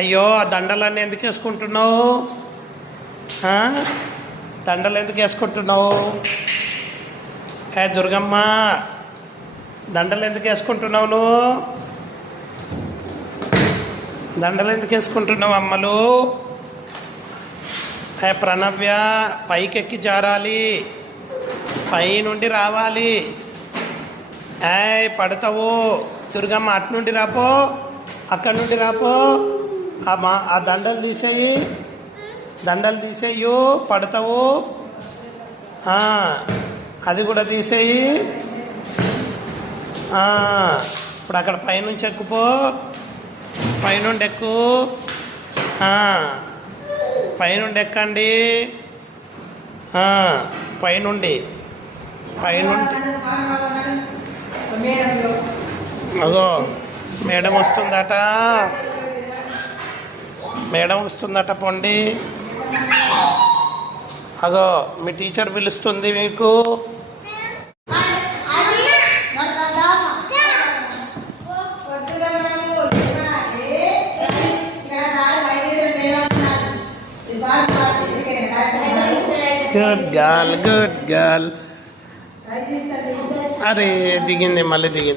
అయ్యో, ఆ దండలన్నీ ఎందుకు వేసుకుంటున్నావు? దండలు ఎందుకు వేసుకుంటున్నావు? దుర్గమ్మ, దండలు ఎందుకు వేసుకుంటున్నావు నువ్వు? దండలు ఎందుకు వేసుకుంటున్నావు అమ్మలు? ప్రణవ్య, పైకెక్కి జారాలి, పై నుండి రావాలి. పడతావు. దుర్గమ్మ, అటు నుండి రాపో, అక్కడి నుండి రాపో. ఆ దండలు తీసేయి, దండలు తీసేయు, పడతావు. అది కూడా తీసేయి. ఇప్పుడు అక్కడ పైనుంచి ఎక్కుపో, పైనుండి ఎక్కు, పైనుండి ఎక్కండి, పైనుండి అగో మేడం వస్తుందట, మేడం వస్తుందట, పొండి. అగో మీ టీచర్ పిలుస్తుంది మీకు. Good girl, good girl. అరే దిగింది, మళ్ళీ దిగింది.